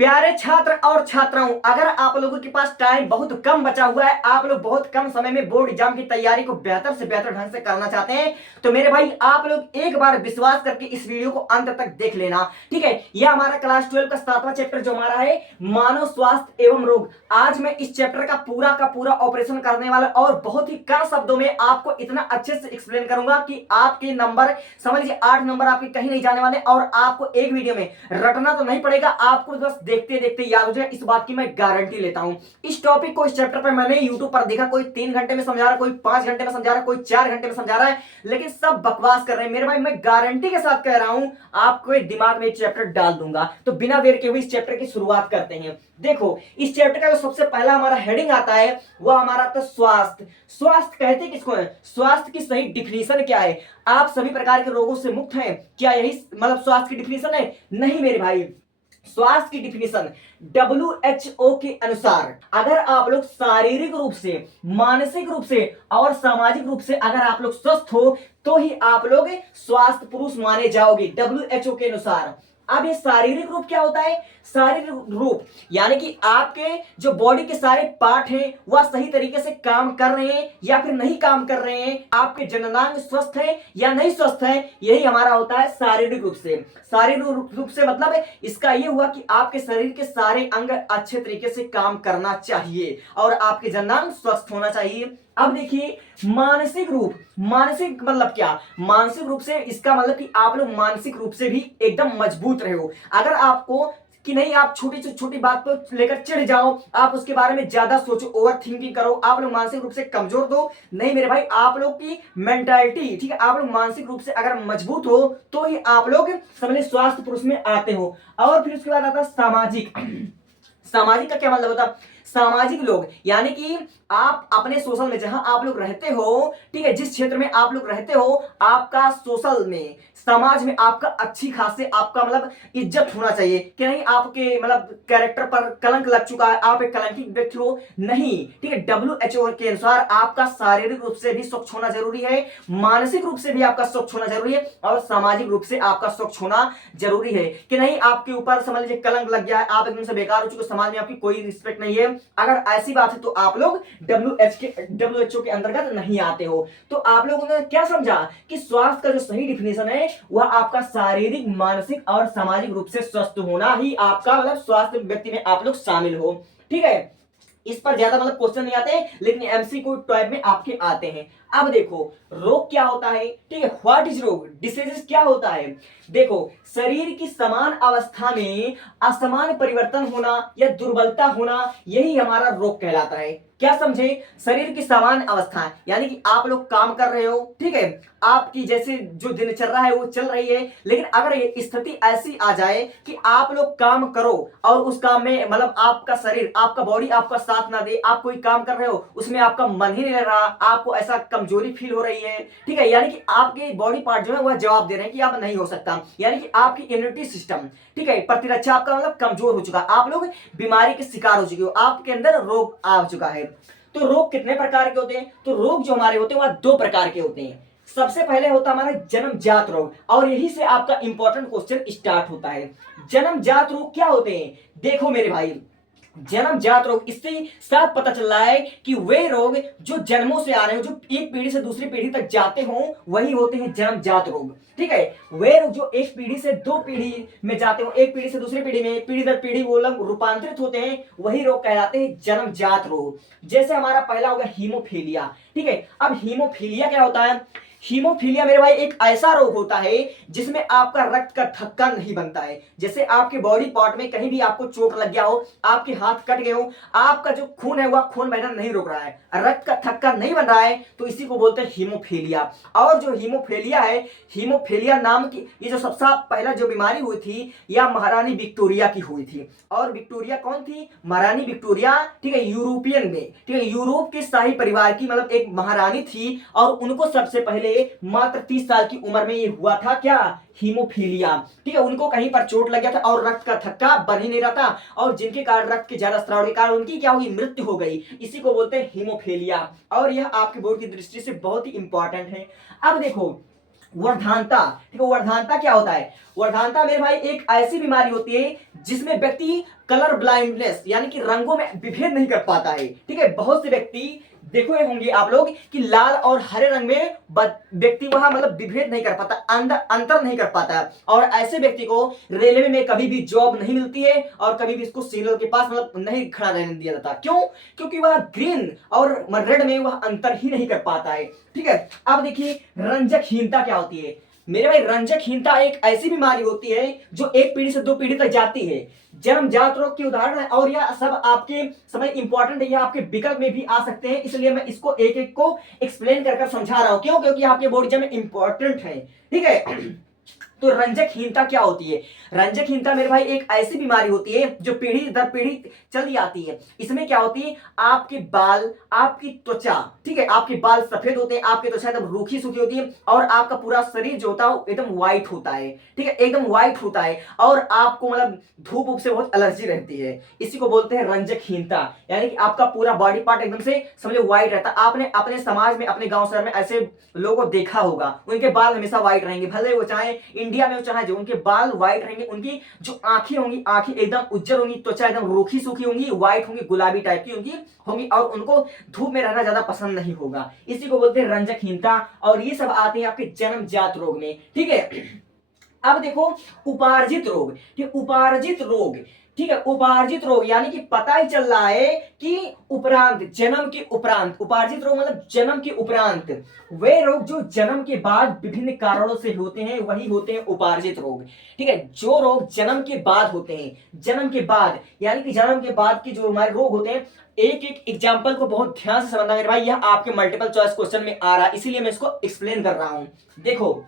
प्यारे छात्र और छात्राओं, अगर आप लोगों के पास टाइम बहुत कम बचा हुआ है, आप लोग बहुत कम समय में बोर्ड एग्जाम की तैयारी को बेहतर से बेहतर ढंग से करना चाहते हैं, तो मेरे भाई आप लोग एक बार विश्वास करके इस वीडियो को अंत तक देख लेना। ठीक है, यह हमारा क्लास 12 का 7वां चैप्टर जो हमारा है मानव स्वास्थ्य एवं रोग। आज मैं इस चैप्टर का पूरा ऑपरेशन करने वाला और बहुत ही कम शब्दों में आपको इतना अच्छे से एक्सप्लेन करूंगा कि आपके नंबर समझ लीजिए 8 नंबर आपके कहीं नहीं जाने वाले और आपको एक वीडियो में रटना तो नहीं पड़ेगा, आपको बस देखते देखते याद हो जाए, इस बात की मैं गारंटी लेता हूं। इस टॉपिक को इस चैप्टर पर मैंने यूट्यूब पर देखा, कोई 3 घंटे में समझा रहा है, कोई 5 घंटे में समझा रहा है, कोई 4 घंटे में समझा रहा है, लेकिन सब बकवास कर रहे हैं मेरे भाई। मैं गारंटी के साथ कह रहा हूं, आपको दिमाग में चैप्टर डाल दूंगा। तो बिना देर के हुए इस चैप्टर की शुरुआत करते हैं। देखो, इस चैप्टर का जो सबसे पहला हमारा हेडिंग आता है वह हमारा था स्वास्थ्य। स्वास्थ्य कहते किसको है? स्वास्थ्य की सही डिफिनीशन क्या है? आप सभी प्रकार के रोगों से मुक्त हैं, क्या यही मतलब स्वास्थ्य की डिफिनीशन है? नहीं मेरे भाई, स्वास्थ्य की डिफिनीशन WHO के अनुसार अगर आप लोग शारीरिक रूप से, मानसिक रूप से और सामाजिक रूप से अगर आप लोग स्वस्थ हो तो ही आप लोग स्वास्थ्य पुरुष माने जाओगे WHO के अनुसार। अब ये शारीरिक रूप क्या होता है? शारीरिक रूप यानी कि आपके जो बॉडी के सारे पार्ट हैं वह सही तरीके से काम कर रहे हैं या फिर नहीं काम कर रहे हैं, आपके जननांग स्वस्थ है या नहीं स्वस्थ है, यही हमारा होता है शारीरिक रूप से। शारीरिक रूप से मतलब इसका यह हुआ कि आपके शरीर के सारे अंग अच्छे तरीके से काम करना चाहिए और आपके जननांग स्वस्थ होना चाहिए। अब देखिए मानसिक रूप, मानसिक मतलब क्या? मानसिक रूप से इसका मतलब कि आप लोग मानसिक रूप से भी एकदम मजबूत रहे हो। अगर आपको कि नहीं आप छोटी से छोटी बात को लेकर चिढ़ जाओ, आप उसके बारे में ज्यादा सोचो, ओवर थिंकिंग करो, आप लोग मानसिक रूप से कमजोर दो, नहीं मेरे भाई, आप लोग की मेंटालिटी, ठीक है, आप लोग मानसिक रूप से अगर मजबूत हो तो ही आप लोग समझ स्वास्थ्य पुरुष में आते हो। और फिर उसके बाद आता सामाजिक। सामाजिक का क्या मतलब होता? सामाजिक लोग यानी कि आप अपने सोशल में जहां आप लोग रहते हो, ठीक है, जिस क्षेत्र में आप लोग रहते हो, आपका सोशल में, समाज में आपका अच्छी खासी आपका मतलब इज्जत होना चाहिए कि नहीं आपके मतलब कैरेक्टर पर कलंक लग चुका है, आप एक कलंकित व्यक्ति हो नहीं। ठीक है, WHO के अनुसार आपका शारीरिक रूप से भी स्वच्छ होना जरूरी है, मानसिक रूप से भी आपका स्वच्छ होना जरूरी है और सामाजिक रूप से आपका स्वच्छ होना जरूरी है कि नहीं आपके ऊपर समझ लीजिए कलंक लग गया है, आप एकदम से बेकार हो चुके, समाज में आपकी कोई रिस्पेक्ट नहीं है। अगर ऐसी बात है तो आप लोग WHO के अंतर्गत नहीं आते हो। तो आप लोगों ने क्या समझा कि स्वास्थ्य का जो सही डिफिनेशन है वह आपका शारीरिक, मानसिक और सामाजिक रूप से स्वस्थ होना ही आपका मतलब स्वास्थ्य व्यक्ति में आप लोग शामिल हो। ठीक है, इस पर ज्यादा मतलब क्वेश्चन नहीं आते लेकिन MCQ टाइप में आपके आते हैं। अब देखो रोग क्या होता है, ठीक है, व्हाट इज रोग, डिसीजेस क्या होता है? देखो, शरीर की समान अवस्था में असमान परिवर्तन होना या दुर्बलता होना, यही हमारा रोग कहलाता है। क्या समझे? शरीर की समान अवस्था यानी कि आप लोग काम कर रहे हो, ठीक है, आपकी जैसे जो दिनचर्या है वो चल रही है, लेकिन अगर ये स्थिति ऐसी आ जाए कि आप लोग काम करो और उस काम में मतलब आपका शरीर, आपका बॉडी आपका साथ ना दे, आप कोई काम कर रहे हो उसमें आपका मन ही नहीं लग रहा, आपको ऐसा कमजोरी फील हो रही है, ठीक है, यानी कि आपके बॉडी पार्ट जो है वह जवाब दे रहे हैं कि अब नहीं हो सकता, यानी कि आपकी इम्यूनिटी सिस्टम, ठीक है, प्रतिरक्षा आपका मतलब कमजोर हो चुका, आप लोग बीमारी के शिकार हो चुके हो, आपके अंदर रोग आ चुका है। तो रोग कितने प्रकार के होते हैं? तो रोग जो हमारे होते हैं वह 2 प्रकार के होते हैं। सबसे पहले होता हमारा जन्मजात रोग और यही से आपका इंपॉर्टेंट क्वेश्चन स्टार्ट होता है। जन्मजात रोग क्या होते हैं? देखो मेरे भाई, जन्मजात रोग इससे साफ पता चल रहा है कि वे रोग जो जन्मों से आ रहे हो, जो एक पीढ़ी से दूसरी पीढ़ी तक जाते हो, वही होते हैं जन्मजात रोग। ठीक है, वे रोग जो एक पीढ़ी से 2 पीढ़ी में जाते हो, एक पीढ़ी से दूसरी पीढ़ी में, पीढ़ी दर पीढ़ी वो लोग रूपांतरित होते हैं, वही रोग कहलाते हैं जन्मजात रोग। जैसे हमारा पहला होगा हीमोफीलिया। ठीक है, अब हीमोफीलिया क्या होता है? हीमोफीलिया मेरे भाई एक ऐसा रोग होता है जिसमें आपका रक्त का थक्का नहीं बनता है। जैसे आपके बॉडी पार्ट में कहीं भी आपको चोट लग गया हो, आपके हाथ कट गए हो, आपका जो खून है वह खून बहना नहीं रुक रहा है, रक्त का थक्का नहीं बन रहा है, तो इसी को बोलते हैं हीमोफीलिया। और जो हीमोफीलिया है, हीमोफीलिया नाम की ये जो सबसे पहला जो बीमारी हुई थी यह महारानी विक्टोरिया की हुई थी। और विक्टोरिया कौन थी? महारानी विक्टोरिया, ठीक है, यूरोपियन में, ठीक है, यूरोप के शाही परिवार की मतलब एक महारानी थी और उनको सबसे पहले मात्र 30 साल की उम्र में ये हुआ था क्या? हीमोफीलिया। ठीक है, उनको कहीं पर चोट लग गया था और रक्त का थक्का बन ही नहीं रहा था और जिनके कारण रक्त के ज्यादा स्राव के कारण उनकी क्या हुई? मृत्यु हो गई। इसी को बोलते हैं हीमोफीलिया और यह आपके बोर्ड की दृष्टि से बहुत ही इंपॉर्टेंट है। अब देखो वर्धानता। ठीक है, वर्धानता क्या होता है? वर्धानता मेरे भाई एक ऐसी बीमारी होती है जिसमें व्यक्ति कलर ब्लाइंडनेस यानी कि रंगों में विभेद नहीं कर पाता है। ठीक है, बहुत से व्यक्ति देखो होंगे आप लोग कि लाल और हरे रंग में व्यक्ति वहां मतलब विभेद नहीं कर पाता, अंतर नहीं कर पाता, और ऐसे व्यक्ति को रेलवे में कभी भी जॉब नहीं मिलती है और कभी भी इसको सीनियर के पास मतलब नहीं खड़ा रहने दिया जाता। क्यों? क्योंकि वह ग्रीन और रेड में वह अंतर ही नहीं कर पाता है। ठीक है, अब देखिए रंजकहीनता क्या होती है मेरे भाई। रंजकहीनता एक ऐसी बीमारी होती है जो एक पीढ़ी से दो पीढ़ी तक जाती है। जन्मजात रोग की उदाहरण है, और यह सब आपके समय इंपॉर्टेंट है, ये आपके विकल्प में भी आ सकते हैं, इसलिए मैं इसको एक एक को एक्सप्लेन कर समझा रहा हूं। क्यों? क्योंकि आपके बोर्ड एग्जाम में इंपॉर्टेंट है। ठीक है, तो रंजकहीनता क्या होती है? रंजकहीनता मेरे भाई एक ऐसी बीमारी होती है जो पीढ़ी दर पीढ़ी चली आती है। इसमें क्या होती है, आपके बाल, आपकी त्वचा, ठीक है, आपके बाल सफेद होते हैं, आपकी त्वचा एकदम रूखी सूखी होती है, और आपका पूरा शरीर जो होता है एकदम व्हाइट होता है। ठीक है, एकदम व्हाइट होता है, और आपको मतलब धूप वूप से बहुत एलर्जी रहती है। इसी को बोलते हैं रंजकहीनता, यानी कि आपका पूरा बॉडी पार्ट एकदम से समझो व्हाइट रहता है। आपने अपने समाज में, अपने गांव शहर में ऐसे लोगों को देखा होगा, उनके बाल हमेशा व्हाइट रहेंगे, भले वो चाहे इंडिया में चाहे जो, उनके बाल व्हाइट रहेंगे, उनकी जो आंखें होंगी, आंखें एकदम उज्जर होंगी, त्वचा एकदम रूखी सूखी होंगी, व्हाइट होंगी, गुलाबी टाइप की होंगी, और उनको धूप में रहना ज्यादा पसंद नहीं होगा। इसी को बोलते हैं रंजकहीनता, और ये सब आते हैं आपके जन्मजात रोग में। ठीक है, अब देखो उपार्जित रोग। ठीक, उपार्जित रोग, ठीक है, उपार्जित रोग यानी कि पता ही चल रहा है कि उपरांत, जन्म के उपरांत, उपार्जित रोग मतलब जन्म के उपरांत, वे रोग जो जन्म के बाद विभिन्न कारणों से होते हैं वही होते हैं उपार्जित रोग। ठीक है, जो रोग जन्म के बाद होते हैं, जन्म के बाद यानी कि जन्म के बाद के जो हमारे रोग होते हैं, एक एक एग्जाम्पल को बहुत ध्यान से समझना मेरे भाई, यह आपके मल्टीपल चॉइस क्वेश्चन में आ रहा है, इसीलिए मैं इसको एक्सप्लेन कर रहा हूं। देखो,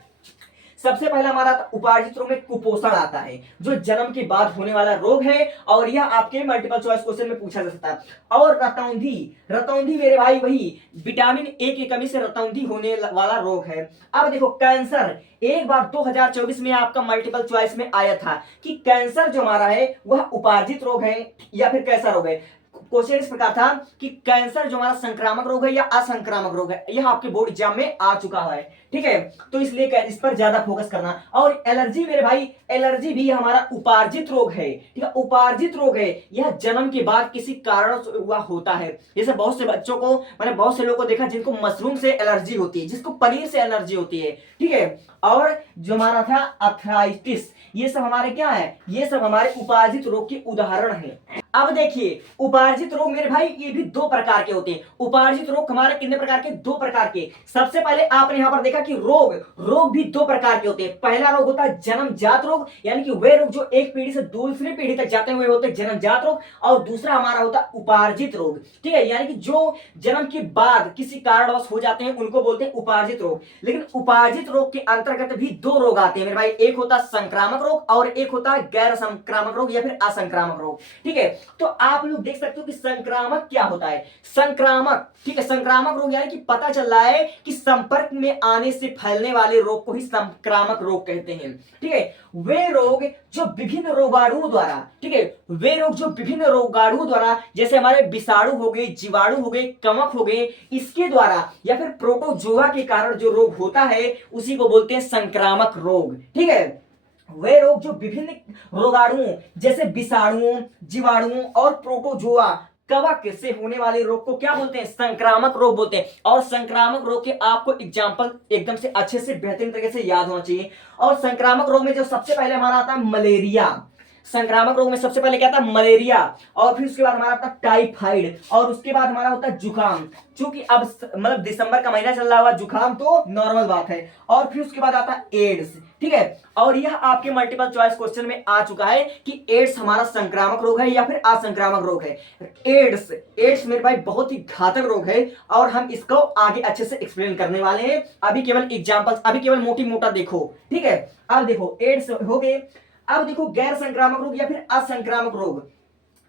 सबसे पहला हमारा उपार्जित रोग में कुपोषण आता है, जो जन्म के बाद होने वाला रोग है, और यह आपके मल्टीपल चॉइस क्वेश्चन में पूछा जा सकता है। और रतौंधी, रतौंधी मेरे भाई वही विटामिन ए की कमी से रतौंधी होने वाला रोग है। अब देखो कैंसर, एक बार 2024 में आपका मल्टीपल चॉइस में आया था कि कैंसर जो हमारा है वह उपार्जित रोग है या फिर कैसा रोग है। क्वेश्चन इस प्रकार था कि कैंसर जो हमारा संक्रामक रोग है या असंक्रामक रोग है, यह आपके बोर्ड एग्जाम में आ चुका है। ठीक है, तो इसलिए इस पर ज्यादा फोकस करना। और एलर्जी मेरे भाई, एलर्जी भी हमारा उपार्जित रोग है। ठीक है, उपार्जित रोग है, यह जन्म के बाद किसी कारण से हुआ होता है। जैसे बहुत से बच्चों को, मैंने बहुत से लोगों को देखा जिनको मशरूम से एलर्जी होती है, जिसको पनीर से एलर्जी होती है। ठीक है, और जो हमारा था अर्थराइटिस, ये सब हमारे क्या है, ये सब हमारे उपार्जित रोग के उदाहरण है। अब देखिए उपार्जित रोग मेरे भाई ये भी दो प्रकार के होते हैं। उपार्जित रोग हमारे कितने प्रकार के? दो प्रकार के। सबसे पहले आपने यहां पर देखा कि रोग भी दो प्रकार के होते हैं। पहला रोग होता है जन्मजात रोग, यानी कि वे रोग जो एक पीढ़ी से दूसरी पीढ़ी तक जाते हुए होते हैं जन्मजात रोग, और दूसरा हमारा होता है उपार्जित रोग। ठीक है, यानी कि जो जन्म के बाद किसी कारणवश हो जाते हैं उनको बोलते हैं उपार्जित रोग। लेकिन उपार्जित रोग के अंतर्गत भी दो रोग आते हैं मेरे भाई, एक होता है संक्रामक रोग और एक होता है गैर संक्रामक रोग या फिर असंक्रामक रोग। ठीक है, तो आप लोग देख सकते हो कि संक्रामक क्या होता है। संक्रामक, ठीक है, संक्रामक रोग यानी कि पता चल रहा है कि संपर्क में आने से फैलने वाले रोग को ही संक्रामक रोग कहते हैं। ठीक है, वे रोग जो विभिन्न रोगाणुओं द्वारा, ठीक है, वे रोग जो विभिन्न रोगाणुओं द्वारा, जैसे हमारे विषाणु हो गए, जीवाणु हो गए, कवक हो गए, इसके द्वारा या फिर प्रोटोजोआ के कारण जो रोग होता है उसी को बोलते हैं संक्रामक रोग। ठीक है, वे रोग जो विभिन्न रोगाणुओं जैसे विषाणुओं, जीवाणुओं और प्रोटोजोआ, कवक से होने वाले रोग को क्या बोलते हैं? संक्रामक रोग बोलते हैं। और संक्रामक रोग के आपको एग्जांपल एकदम से अच्छे से बेहतरीन तरीके से याद होना चाहिए। और संक्रामक रोग में जो सबसे पहले हमारा आता है मलेरिया। संक्रामक रोग में सबसे पहले क्या था? मलेरिया, और फिर उसके बाद हमारा आता है टाइफाइड, और उसके बाद हमारा होता है जुकाम। क्योंकि अब मतलब दिसंबर का महीना चल रहा हुआ, जुकाम तो नॉर्मल बात है। और फिर उसके बाद आता है एड्स। ठीक है, और यह आपके मल्टीपल चॉइस क्वेश्चन में आ चुका है कि एड्स हमारा संक्रामक रोग है या फिर असंक्रामक रोग है। एड्स मेरे भाई बहुत ही घातक रोग है, और हम इसको आगे अच्छे से एक्सप्लेन करने वाले हैं। अभी केवल एग्जांपल्स, अभी केवल मोटी मोटा देखो। ठीक है, अब देखो एड्स हो गए। अब देखो गैर संक्रामक रोग या फिर असंक्रामक रोग।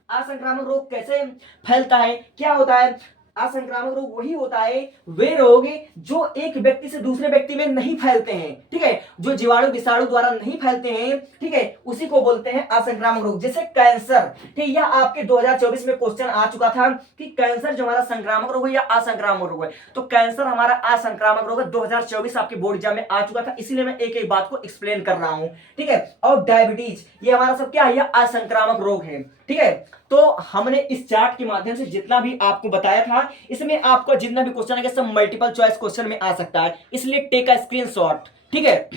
असंक्रामक रोग कैसे फैलता है, क्या होता है? असंक्रामक रोग वही होता है, वे रोग जो एक व्यक्ति से दूसरे व्यक्ति में नहीं फैलते हैं। ठीक है, जो जीवाणु विषाणु द्वारा नहीं फैलते हैं, ठीक है, उसी को बोलते हैं असंक्रामक रोग। जैसे कैंसर, ठीक, यह आपके 2024 में क्वेश्चन आ चुका था कि कैंसर जो हमारा संक्रामक रोग है या असंक्रामक रोग है। तो कैंसर हमारा असंक्रामक रोग है, 2024 आपके बोर्ड एग्जाम में आ चुका था, इसीलिए मैं एक एक बात को एक्सप्लेन कर रहा हूं। ठीक है, और डायबिटीज, ये हमारा सब क्या है? यह असंक्रामक रोग है। ठीक है। तो हमने इस चार्ट के माध्यम से जितना भी आपको बताया था, इसमें आपका जितना भी क्वेश्चन है सब मल्टीपल चॉइस क्वेश्चन में आ सकता है, इसलिए टेक अ स्क्रीनशॉट। ठीक है,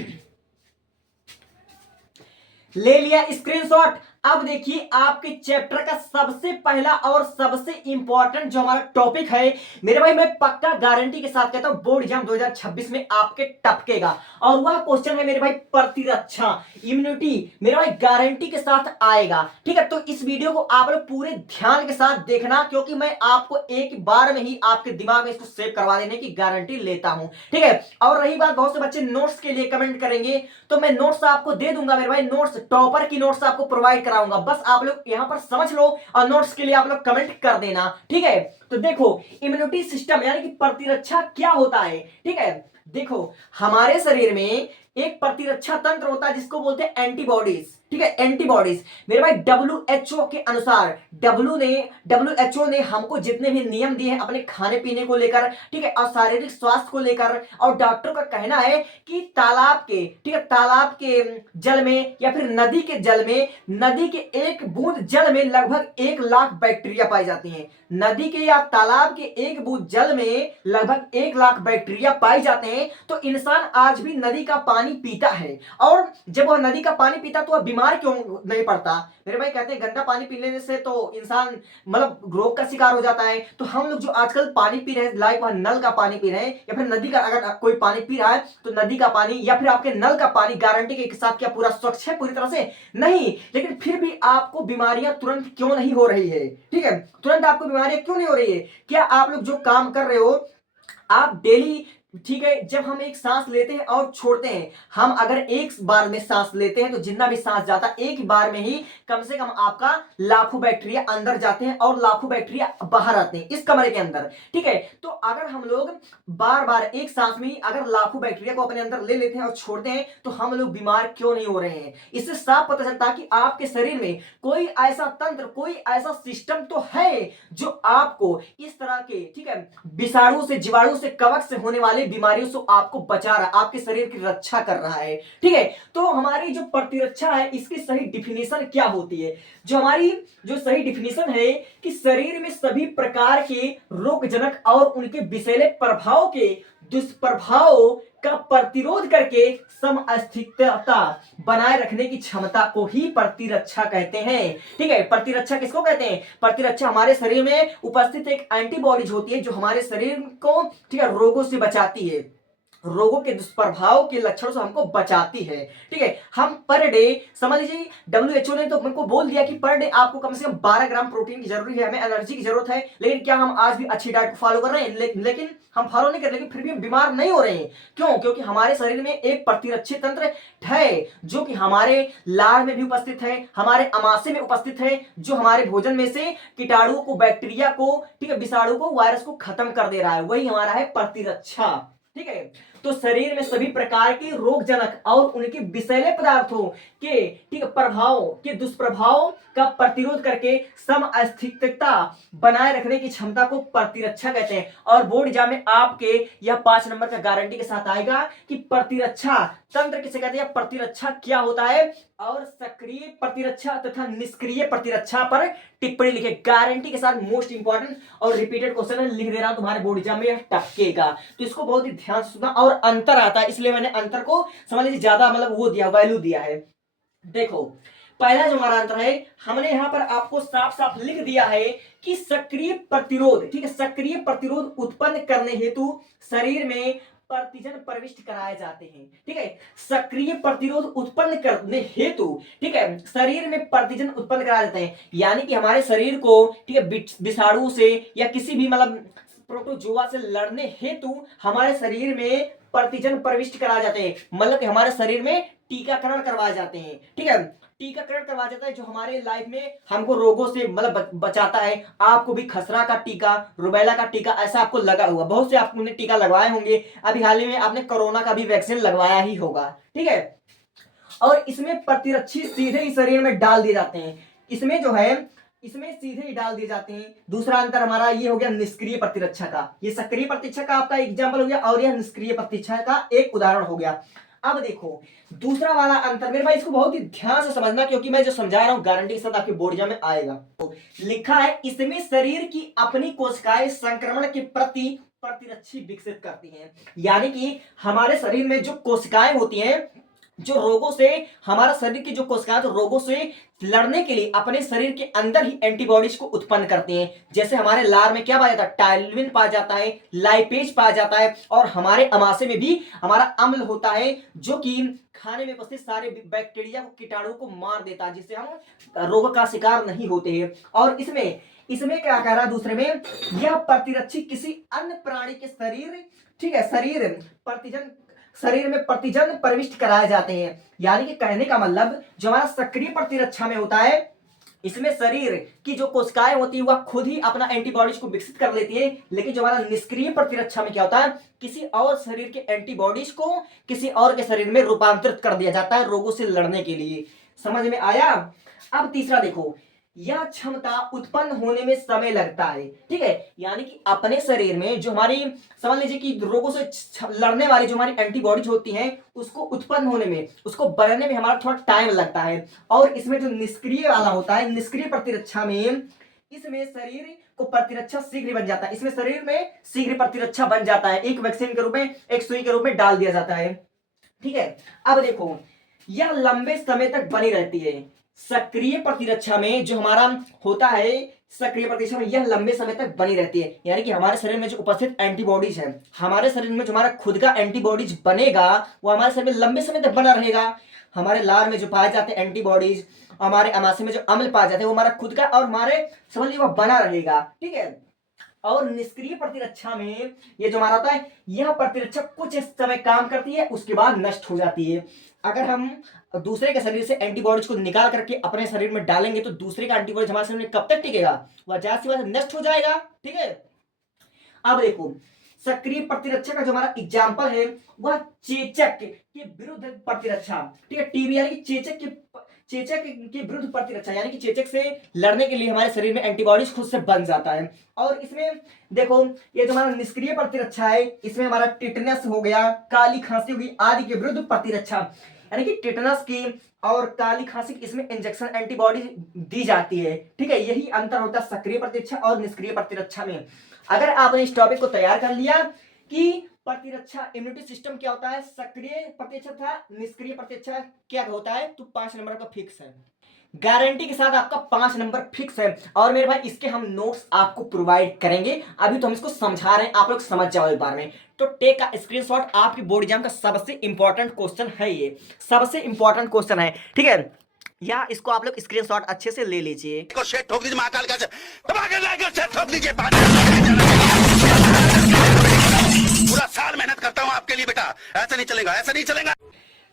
ले लिया स्क्रीनशॉट। अब देखिए आपके चैप्टर का सबसे पहला और सबसे इंपॉर्टेंट जो हमारा टॉपिक है मेरे भाई, मैं पक्का गारंटी के साथ कहता हूं बोर्ड एग्जाम 2026 में आपके टपकेगा, और वह क्वेश्चन है मेरे भाई प्रतिरक्षा, इम्यूनिटी, मेरे भाई गारंटी के साथ आएगा। ठीक है, तो इस वीडियो को आप लोग पूरे ध्यान के साथ देखना, क्योंकि मैं आपको एक बार में ही आपके दिमाग में इसको सेव करवा देने की गारंटी लेता हूं। ठीक है, और रही बात बहुत से बच्चे नोट्स के लिए कमेंट करेंगे, तो मैं नोट्स आपको दे दूंगा मेरे भाई, नोट्स टॉपर की नोट्स आपको प्रोवाइड कराऊंगा, बस आप लोग यहां पर समझ लो और नोट्स के लिए आप लोग कमेंट कर देना। ठीक है, तो देखो इम्यूनिटी सिस्टम यानी कि प्रतिरक्षा क्या होता है। ठीक है, देखो हमारे शरीर में एक प्रतिरक्षा तंत्र होता है जिसको बोलते हैं एंटीबॉडीज। ठीक है, एंटीबॉडीज मेरे भाई WHO के अनुसार, WHO ने हमको जितने भी नियम दिए हैं अपने खाने पीने को लेकर, ठीक है, और शारीरिक स्वास्थ्य को लेकर, और डॉक्टरों का कहना है कि तालाब के, ठीक है, तालाब के जल में या फिर नदी के जल में, नदी के एक बूंद जल में लगभग 1 लाख बैक्टीरिया पाई जाती हैं। नदी के या तालाब के एक बूंद जल में लगभग 1 लाख बैक्टीरिया पाए जाते हैं। तो इंसान आज भी नदी का पानी पीता है, और जब वह नदी का पानी पीता तो वह बीमार क्यों नहीं पड़ता। मेरे भाई कहते हैं गंदा पानी पी लेने से तो इंसान मतलब रोग का शिकार हो जाता है। तो हम लोग जो आजकल पानी पी रहे हैं, लाइक वह नल का पानी पी रहे हैं या फिर नदी का, अगर कोई पानी पी रहा है तो नदी का पानी या फिर आपके नल का पानी गारंटी के साथ क्या पूरा स्वच्छ है? पूरी तरह से नहीं, लेकिन फिर भी आपको बीमारियां तुरंत क्यों नहीं हो रही है? ठीक है, तुरंत आपको बीमारियां क्यों नहीं हो रही है? क्या आप लोग जो काम कर रहे हो आप डेली, ठीक है, जब हम एक सांस लेते हैं और छोड़ते हैं, हम अगर एक बार में सांस लेते हैं तो जितना भी सांस जाता है एक बार में ही कम से कम आपका लाखों बैक्टीरिया अंदर जाते हैं और लाखों बैक्टीरिया बाहर आते हैं इस कमरे के अंदर। ठीक है, तो अगर हम लोग बार बार एक सांस में ही अगर लाखों बैक्टीरिया को अपने अंदर ले लेते हैं और छोड़ते हैं तो हम लोग बीमार क्यों नहीं हो रहे हैं? इससे साफ पता चलता है कि आपके शरीर में कोई ऐसा तंत्र, कोई ऐसा सिस्टम तो है जो आपको इस तरह के, ठीक है, विषाणु से, जीवाणु से, कवक से होने वाले बीमारियों से आपको बचा रहा, आपके शरीर की रक्षा कर रहा है। ठीक है, तो हमारी जो प्रतिरक्षा है इसकी सही डिफिनेशन क्या होती है? जो हमारी जो सही डिफिनेशन है कि शरीर में सभी प्रकार के रोगजनक और उनके विषैले प्रभाव के दुष्प्रभाव का प्रतिरोध करके समअस्थिरता बनाए रखने की क्षमता को ही प्रतिरक्षा कहते हैं। ठीक है, प्रतिरक्षा किसको कहते हैं? प्रतिरक्षा हमारे शरीर में उपस्थित एक एंटीबॉडीज होती है जो हमारे शरीर को, ठीक है, रोगों से बचाती है, रोगों के दुष्प्रभाव के लक्षणों से हमको बचाती है। ठीक है, हम पर डे, समझ लीजिए WHO ने तो हमको बोल दिया कि पर डे आपको कम से कम 12 ग्राम प्रोटीन की जरूरत है, हमें एनर्जी की जरूरत है, लेकिन क्या हम आज भी अच्छी डाइट को फॉलो कर रहे हैं? लेकिन हम फॉलो नहीं कर रहे, लेकिन फिर भी हम बीमार नहीं हो रहे हैं। क्यों? क्योंकि हमारे शरीर में एक प्रतिरक्षी तंत्र है जो कि हमारे लार में भी उपस्थित है, हमारे अमाशय में उपस्थित है, जो हमारे भोजन में से कीटाणुओं को, बैक्टीरिया को, ठीक है, विषाणु को, वायरस को खत्म कर दे रहा है, वही हमारा है प्रतिरक्षा। ठीक है, तो शरीर में सभी प्रकार के रोगजनक और उनके विषैले पदार्थों के, ठीक है, प्रभाव के दुष्प्रभाव का प्रतिरोध करके समअस्थिरता बनाए रखने की क्षमता को प्रतिरक्षा कहते हैं। और बोर्ड एग्जाम में आपके यह 5 नंबर का गारंटी के साथ आएगा कि प्रतिरक्षा तंत्र किसे कहते हैं, प्रतिरक्षा क्या होता है, और सक्रिय प्रतिरक्षा तथा निष्क्रिय प्रतिरक्षा पर टिप्पणी लिखे, गारंटी के साथ। मोस्ट इंपॉर्टेंट और रिपीटेड क्वेश्चन है, लिख दे रहा हूं, तुम्हारे बोर्ड एग्जाम में यह टपकेगा, तो इसको बहुत ही ध्यान से सुनना। और अंतर आता है, इसलिए मैंने अंतर को समझ लीजिए ज्यादा मतलब वो दिया, वैल्यू दिया है। देखो पहला जो हमारा अंतर है, हमने यहां पर आपको साफ साफ लिख दिया है कि सक्रिय प्रतिरोध, ठीक है, सक्रिय प्रतिरोध उत्पन्न करने हेतु शरीर में प्रतिजन प्रविष्ट कराए जाते हैं। ठीक है, सक्रिय प्रतिरोध उत्पन्न करने हेतु, ठीक है, शरीर में प्रतिजन उत्पन्न कराए जाते हैं, यानी कि हमारे शरीर को, ठीक है, विषाणु से या किसी भी मतलब प्रोटोजोआ से लड़ने हेतु हमारे शरीर में प्रतिजन प्रविष्ट कराए जाते हैं, मतलब कि हमारे शरीर में टीकाकरण करवाए जाते हैं। ठीक है, टीकाकरण करवाया जाता है जो हमारे लाइफ में हमको रोगों से मतलब बचाता है। आपको भी खसरा का टीका, रुबेला का टीका ऐसा आपको लगा हुआ, बहुत से आपने टीका लगवाए होंगे, अभी हाल ही में आपने कोरोना का भी वैक्सीन लगवाया ही होगा। ठीक है, और इसमें प्रतिरक्षी सीधे ही शरीर में डाल दिए जाते हैं, इसमें जो है इसमें सीधे ही डाल दिए जाते हैं। दूसरा अंतर हमारा ये हो गया निष्क्रिय प्रतिरक्षा का, ये सक्रिय प्रतिरक्षा का आपका एग्जाम्पल हो गया और यह निष्क्रिय प्रतिरक्षा का एक उदाहरण हो गया। अब देखो दूसरा वाला अंतर मेरे भाई, इसको बहुत ही ध्यान से समझना, क्योंकि मैं जो समझा रहा हूं गारंटी के साथ आपके बोर्ड एग्जाम में आएगा। तो लिखा है इसमें शरीर की अपनी कोशिकाएं संक्रमण के प्रति प्रतिरक्षी विकसित करती हैं। यानी कि हमारे शरीर में जो कोशिकाएं होती हैं, जो रोगों से, हमारा शरीर की जो कोशिकाएं तो रोगों से लड़ने के लिए अपने शरीर के अंदर ही एंटीबॉडीज को उत्पन्न करती हैं। जैसे हमारे लार में क्या पाया जाता है, टाइलिन पाया जाता है, लाइपेज पाया जाता है, और हमारे अमाशय में भी हमारा अम्ल होता है, जो कि खाने में उपस्थित सारे बैक्टीरिया को, कीटाणु को मार देता है, जिससे हम रोग का शिकार नहीं होते हैं। और इसमें इसमें क्या कह रहा है दूसरे में, यह प्रतिरक्षी किसी अन्य प्राणी के शरीर, ठीक है, शरीर में प्रतिजन प्रविष्ट कराए जाते हैं। यानी कि कहने का मतलब जो हमारा सक्रिय प्रतिरक्षा में होता है, इसमें शरीर की जो कोशिकाएं होती है वह खुद ही अपना एंटीबॉडीज को विकसित कर लेती है। लेकिन जो हमारा निष्क्रिय प्रतिरक्षा में क्या होता है, किसी और शरीर के एंटीबॉडीज को किसी और के शरीर में रूपांतरित कर दिया जाता है रोगों से लड़ने के लिए। समझ में आया? अब तीसरा देखो, यह क्षमता उत्पन्न होने में समय लगता है। ठीक है, यानी कि अपने शरीर में जो हमारी, समझ लीजिए कि रोगों से लड़ने वाली जो हमारी एंटीबॉडीज होती हैं, उसको उत्पन्न होने में, उसको बनने में हमारा थोड़ा टाइम लगता है। और इसमें जो निष्क्रिय वाला होता है, निष्क्रिय प्रतिरक्षा में, इसमें शरीर को प्रतिरक्षा शीघ्र बन जाता है, इसमें शरीर में शीघ्र प्रतिरक्षा बन जाता है, एक वैक्सीन के रूप में, एक सुई के रूप में डाल दिया जाता है। ठीक है, अब देखो यह लंबे समय तक बनी रहती है। सक्रिय प्रतिरक्षा में जो हमारा होता है, सक्रिय प्रतिरक्षा में यह लंबे समय तक बनी रहती है। यानी कि हमारे शरीर में जो उपस्थित एंटीबॉडीज है, हमारे शरीर में जो हमारा खुद का एंटीबॉडीज बनेगा, वो हमारे शरीर में लंबे समय तक बना रहेगा। हमारे लार में जो पाए जाते हैं एंटीबॉडीज, हमारे अमाशय में जो अम्ल पाए जाते हैं, वो हमारा खुद का और हमारे, समझ लीजिए, वह बना रहेगा। ठीक है, और निष्क्रिय प्रतिरक्षा में ये जो हमारा होता है, यह प्रतिरक्षा कुछ समय काम करती है, उसके बाद नष्ट हो जाती है। अगर हम दूसरे के शरीर से एंटीबॉडीज को निकाल करके अपने शरीर में डालेंगे, तो दूसरे का एंटीबॉडीज हमारे शरीर में कब तक टिकेगा, वह ज्यादा से ज्यादा नष्ट हो जाएगा। ठीक है, अब देखो सक्रिय प्रतिरक्षा का जो हमारा एग्जाम्पल है, वह चेचक के विरुद्ध प्रतिरक्षा। ठीक है, टीबी यानी कि चेचक के विरुद्ध प्रतिरक्षा, यानी कि चेचक से लड़ने के लिए हमारे शरीर में एंटीबॉडीज खुद से बन जाता है। और इसमें देखो ये जो हमारा निष्क्रिय प्रतिरक्षा है, इसमें हमारा टिटनस हो गया, काली खांसी होगी आदि के विरुद्ध प्रतिरक्षा, यानी कि टिटनस की और काली खांसी की इसमें इंजेक्शन एंटीबॉडी दी जाती है। ठीक है, यही अंतर होता है सक्रिय प्रतिरक्षा और निष्क्रिय प्रतिरक्षा में। अगर आपने इस टॉपिक को तैयार कर लिया कि प्रतिरक्षा, इम्यूनिटी सिस्टम क्या होता है, सक्रिय प्रतिरक्षा था, निष्क्रिय प्रतिरक्षा क्या होता है, तो 5 नंबर का फिक्स है, गारंटी के साथ आपका 5 नंबर फिक्स है। और मेरे भाई इसके हम नोट्स आपको प्रोवाइड करेंगे, अभी तो हम इसको समझा रहे हैं, आप लोग समझ जाओ एक बार में। तो टेक का स्क्रीनशॉट, आपकी बोर्ड एग्जाम का सबसे इंपॉर्टेंट क्वेश्चन है, ये सबसे इंपॉर्टेंट क्वेश्चन है। ठीक है, या इसको आप लोग स्क्रीनशॉट अच्छे से ले लीजिए। ठोक दीजिए महाकाल का, ठोक दीजिए। पूरा साल मेहनत करता हूँ आपके लिए बेटा, ऐसा नहीं चलेगा, ऐसा नहीं चलेगा।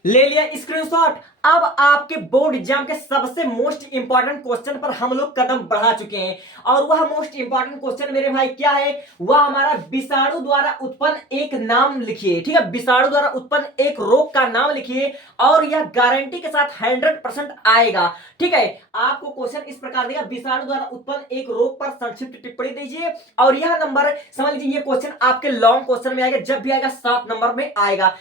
ले लिया स्क्रीनशॉट। अब आपके बोर्ड एग्जाम के सबसे मोस्ट इंपॉर्टेंट क्वेश्चन पर हम लोग कदम बढ़ा चुके हैं, और वह मोस्ट इंपॉर्टेंट क्वेश्चन मेरे भाई क्या है, वह हमारा विषाणु द्वारा उत्पन्न एक नाम लिखिए। ठीक है, विषाणु द्वारा उत्पन्न एक रोग का नाम लिखिए, और यह गारंटी के साथ 100% आएगा। ठीक है, आपको क्वेश्चन इस प्रकार देगा, विषाणु द्वारा उत्पन्न एक रोग पर संक्षिप्त टिप्पणी दीजिए, और यह नंबर समझ लीजिए, ये क्वेश्चन आपके लॉन्ग क्वेश्चन में आएगा, जब भी आएगा 7 नंबर में आएगा।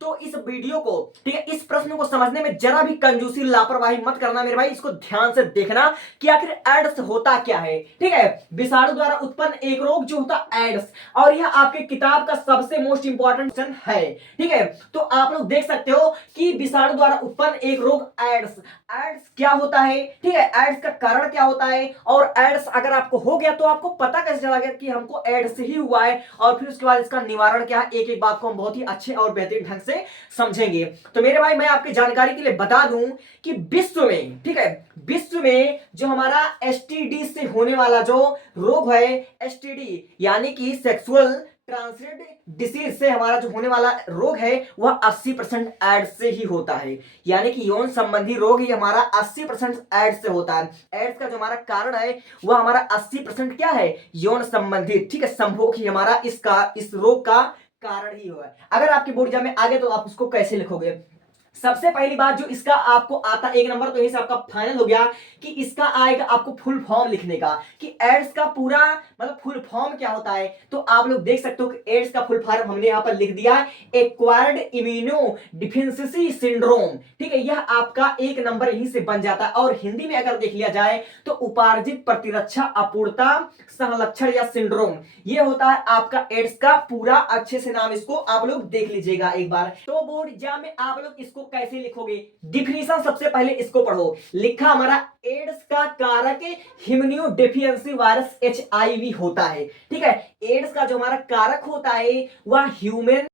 तो इस वीडियो को, ठीक है, इस प्रश्न को समझने में जरा भी कंजूसी लापरवाही मत करना मेरे भाई, इसको ध्यान से देखना कि आखिर एड्स होता क्या है। ठीक है, विषाणु द्वारा उत्पन्न एक रोग जो होता एड्स, और यह आपके किताब का सबसे मोस्ट इंपॉर्टेंट क्वेश्चन है। ठीक है, तो आप लोग देख सकते हो कि विषाणु द्वारा उत्पन्न एक रोग एड्स, एड्स क्या होता है। ठीक है, एड्स का कारण क्या होता है, और एड्स अगर आपको हो गया तो आपको पता कैसे चला गया कि हमको एड्स ही हुआ है, और फिर उसके बाद इसका निवारण क्या है, एक एक बात को हम बहुत ही अच्छे और बेहतरीन ढंग से समझेंगे। तो मेरे भाई मैं आपकी जानकारी के लिए बता दूं कि विश्व में, ठीक है, विश्व में जो हमारा एसटीडी से होने वाला जो रोग है, एसटीडी यानी कि सेक्सुअल ट्रांसमिटेड डिसीज से हमारा जो होने वाला रोग है, वह 80% एड्स से ही होता है। यानी कि यौन संबंधी रोग ही हमारा 80% एड्स से होता है। एड्स का जो हमारा कारण है, वह हमारा 80% क्या है, यौन संबंधी, ठीक है, संभोग ही हमारा इस रोग का कारण ही हुआ है। अगर आपके बोर्ड एग्जाम में आ गए तो आप उसको कैसे लिखोगे, सबसे पहली बात जो इसका आपको आता एक नंबर, तो यही से आपका फाइनल हो गया कि इसका आएगा आपको फुल फॉर्म लिखने का कि एड्स का पूरा मतलब फुल फॉर्म क्या होता है। तो आप लोग देख सकते हो कि एड्स का फुल फॉर्म हमने यहां पर लिख दिया, एक्वायर्ड इम्यूनो डिफिशियंसी सिंड्रोम। ठीक है, यह आपका एक नंबर यहीं से बन जाता है। और हिंदी में अगर देख लिया जाए तो उपार्जित प्रतिरक्षा अपूर्णता सहलक्षण या सिंड्रोम, ये होता है आपका एड्स का पूरा। अच्छे से नाम इसको आप लोग देख लीजिएगा एक बार। तो बोर्ड एग्जाम में आप लोग इसको कैसे लिखोगे, डिफिनीशन सबसे पहले इसको पढ़ो। लिखा हमारा एड्स का कारक हिमन्यू डेफिशिएंसी वायरस HIV होता है। ठीक है, एड्स का जो हमारा कारक होता है वह ह्यूमन